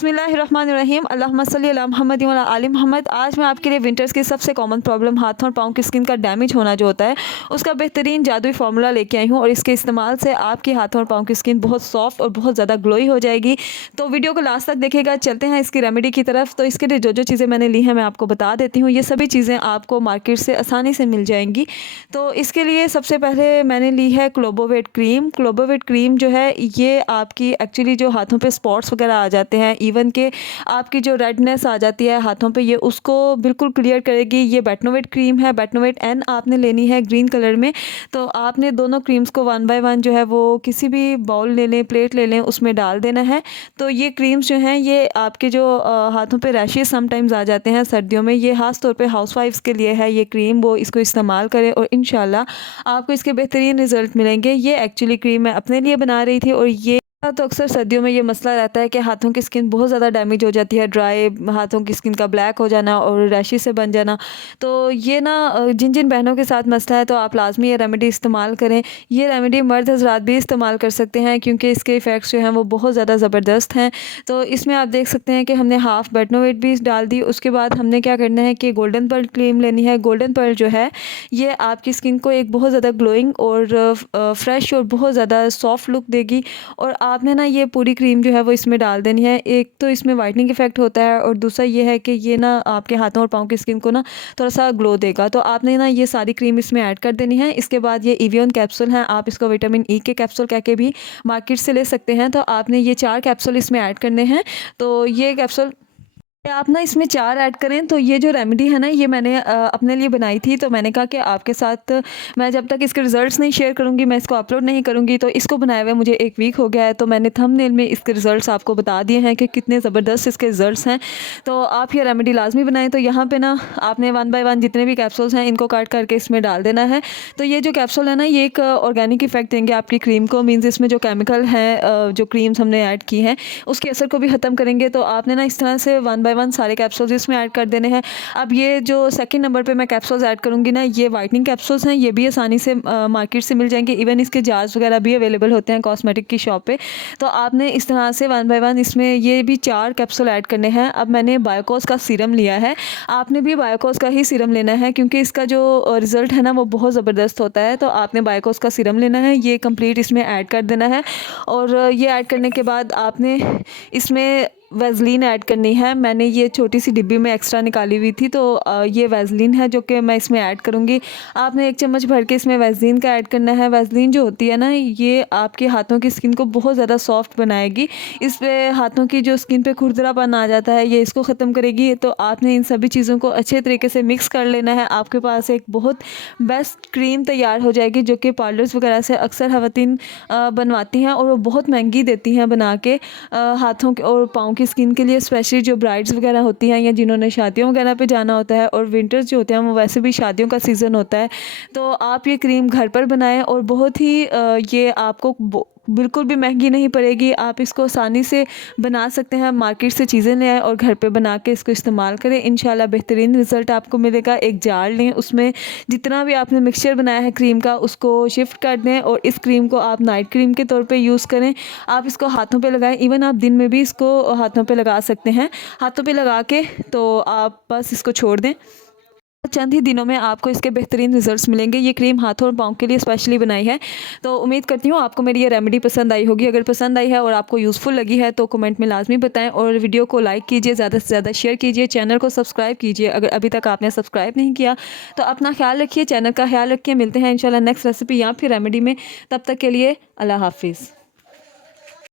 बिस्मिल्लाहिर्रहमानिर्रहीम अल्लाहुम्मा सल्ली अला मुहम्मद व अला आलि मुहम्मद। आज मैं आपके लिए विंटर्स की सबसे कॉमन प्रॉब्लम हाथों और पाँव की स्किन का डैमेज होना जो होता है उसका बेहतरीन जादुई फार्मूला लेके आई हूँ और इसके इस्तेमाल से आपकी हाथों और पाँव की स्किन बहुत सॉफ्ट और बहुत ज़्यादा ग्लोई हो जाएगी। तो वीडियो को लास्ट तक देखिएगा। चलते हैं इसकी रेमेडी की तरफ। तो इसके लिए जो जो चीज़ें मैंने ली हैं मैं आपको बता देती हूँ। ये सभी चीज़ें आपको मार्केट से आसानी से मिल जाएंगी। तो इसके लिए सबसे पहले मैंने ली है क्लोबोवेट क्रीम। क्लोबोवेट क्रीम जो है ये आपकी एक्चुअली जो हाथों पे स्पॉट्स वगैरह आ जाते हैं, इवन के आपकी जो रेडनेस आ जाती है हाथों पे, ये उसको बिल्कुल क्लियर करेगी। ये बेटनोवेट क्रीम है, बेटनोवेट एन आपने लेनी है ग्रीन कलर में। तो आपने दोनों क्रीम्स को वन बाय वन जो है वो किसी भी बाउल ले लें, प्लेट ले लें, उसमें डाल देना है। तो ये क्रीम्स जो हैं ये आपके जो हाथों पे रैशेस समटाइम्स आ जाते हैं सर्दियों में, ये ख़ास तौर पे हाउसवाइफ्स के लिए है ये क्रीम। वो इसको इस्तेमाल करें और इंशाल्लाह आपको इसके बेहतरीन रिज़ल्ट मिलेंगे। ये एक्चुअली क्रीम मैं अपने लिए बना रही थी और ये तो अक्सर सर्दियों में ये मसला रहता है कि हाथों की स्किन बहुत ज़्यादा डैमेज हो जाती है, ड्राई हाथों की स्किन का ब्लैक हो जाना और रैशेस से बन जाना। तो ये ना जिन जिन बहनों के साथ मसला है तो आप लाजमी ये रेमेडी इस्तेमाल करें। ये रेमेडी मर्द हज़रात भी इस्तेमाल कर सकते हैं क्योंकि इसके इफ़ेक्ट्स जो हैं वो बहुत ज़्यादा ज़बरदस्त हैं। तो इसमें आप देख सकते हैं कि हमने हाफ़ बेटनोवेट भी डाल दी। उसके बाद हमने क्या करना है कि गोल्डन पर्ल क्रीम लेनी है। गोल्डन पर्ल जो है ये आपकी स्किन को एक बहुत ज़्यादा ग्लोइंग और फ्रेश और बहुत ज़्यादा सॉफ्ट लुक देगी। और आपने ना ये पूरी क्रीम जो है वो इसमें डाल देनी है। एक तो इसमें वाइटनिंग इफेक्ट होता है और दूसरा ये है कि ये ना आपके हाथों और पाँव की स्किन को ना थोड़ा सा ग्लो देगा। तो आपने ना ये सारी क्रीम इसमें ऐड कर देनी है। इसके बाद ये एवियन कैप्सूल हैं, आप इसको विटामिन ई के कैप्सूल कह के भी मार्केट से ले सकते हैं। तो आपने ये 4 कैप्सूल इसमें ऐड करने हैं। तो ये कैप्सूल आप ना इसमें 4 ऐड करें। तो ये जो रेमेडी है ना ये मैंने अपने लिए बनाई थी। तो मैंने कहा कि आपके साथ मैं जब तक इसके रिज़ल्ट्स नहीं शेयर करूँगी, मैं इसको अपलोड नहीं करूँगी। तो इसको बनाए हुए मुझे 1 वीक हो गया है। तो मैंने थंबनेल में इसके रिज़ल्ट्स आपको बता दिए हैं कि कितने ज़बरदस्त इसके रिज़ल्ट्स हैं। तो आप ये रेमेडी लाजमी बनाएं। तो यहाँ पे ना आपने वन बाय वन जितने भी कैप्सूल्स हैं इनको काट करके इसमें डाल देना है। तो ये जो कैप्सूल है ना ये एक ऑर्गेनिक इफेक्ट देंगे आपकी क्रीम को। मीन्स इसमें जो केमिकल हैं जो क्रीम्स हमने ऐड की हैं उसके असर को भी ख़त्म करेंगे। तो आपने ना इस तरह से वन बाय वन सारे कैप्सूल्स इसमें ऐड कर देने हैं। अब ये जो सेकंड नंबर पे मैं कैप्सूल्स ऐड करूँगी ना ये वाइटनिंग कैप्सूल्स हैं। ये भी आसानी से मार्केट से मिल जाएंगे। इवन इसके जार्स वगैरह भी अवेलेबल होते हैं कॉस्मेटिक की शॉप पे। तो आपने इस तरह से वन बाय वन इसमें ये भी 4 कैप्सूल ऐड करने हैं। अब मैंने बायोकॉस का सीरम लिया है, आपने भी बायोकॉस का ही सीरम लेना है क्योंकि इसका जो रिज़ल्ट है ना वो बहुत ज़बरदस्त होता है। तो आपने बायोकॉस का सीरम लेना है, ये कंप्लीट इसमें ऐड कर देना है। और ये ऐड करने के बाद आपने इसमें वैसलीन ऐड करनी है। मैंने ये छोटी सी डिब्बी में एक्स्ट्रा निकाली हुई थी। तो ये वैसलीन है जो कि मैं इसमें ऐड करूँगी। आपने 1 चम्मच भर के इसमें वैसलीन का ऐड करना है। वैसलीन जो होती है ना ये आपके हाथों की स्किन को बहुत ज़्यादा सॉफ्ट बनाएगी। इस पे हाथों की जो स्किन पे खुरदरापन आ जाता है ये इसको ख़त्म करेगी। तो आपने इन सभी चीज़ों को अच्छे तरीके से मिक्स कर लेना है। आपके पास एक बहुत बेस्ट क्रीम तैयार हो जाएगी जो कि पार्लर्स वगैरह से अक्सर ख़वातीन बनवाती हैं और वो बहुत महंगी देती हैं बना के हाथों के और पाँव की स्किन के लिए, स्पेशली जो ब्राइड्स वगैरह होती हैं या जिन्होंने शादियों वगैरह पे जाना होता है। और विंटर्स जो होते हैं वो वैसे भी शादियों का सीज़न होता है। तो आप ये क्रीम घर पर बनाएं और बहुत ही ये आपको बिल्कुल भी महंगी नहीं पड़ेगी। आप इसको आसानी से बना सकते हैं, मार्केट से चीज़ें ले आएँ और घर पे बना के इसको इस्तेमाल करें। इंशाल्लाह बेहतरीन रिज़ल्ट आपको मिलेगा। एक जार लें, उसमें जितना भी आपने मिक्सचर बनाया है क्रीम का उसको शिफ्ट कर दें और इस क्रीम को आप नाइट क्रीम के तौर पे यूज़ करें। आप इसको हाथों पे लगाएं, इवन आप दिन में भी इसको हाथों पे लगा सकते हैं। हाथों पे लगा के तो आप बस इसको छोड़ दें। चंद ही दिनों में आपको इसके बेहतरीन रिजल्ट्स मिलेंगे। ये क्रीम हाथों और पाँव के लिए स्पेशली बनाई है। तो उम्मीद करती हूँ आपको मेरी ये रेमेडी पसंद आई होगी। अगर पसंद आई है और आपको यूज़फुल लगी है तो कमेंट में लाजमी बताएं और वीडियो को लाइक कीजिए, ज़्यादा से ज़्यादा शेयर कीजिए, चैनल को सब्सक्राइब कीजिए अगर अभी तक आपने सब्सक्राइब नहीं किया। तो अपना ख्याल रखिए, चैनल का ख्याल रखिए। मिलते हैं इंशाल्लाह नेक्स्ट रेसिपी या फिर रेमेडी में। तब तक के लिए अल्लाह हाफिज़।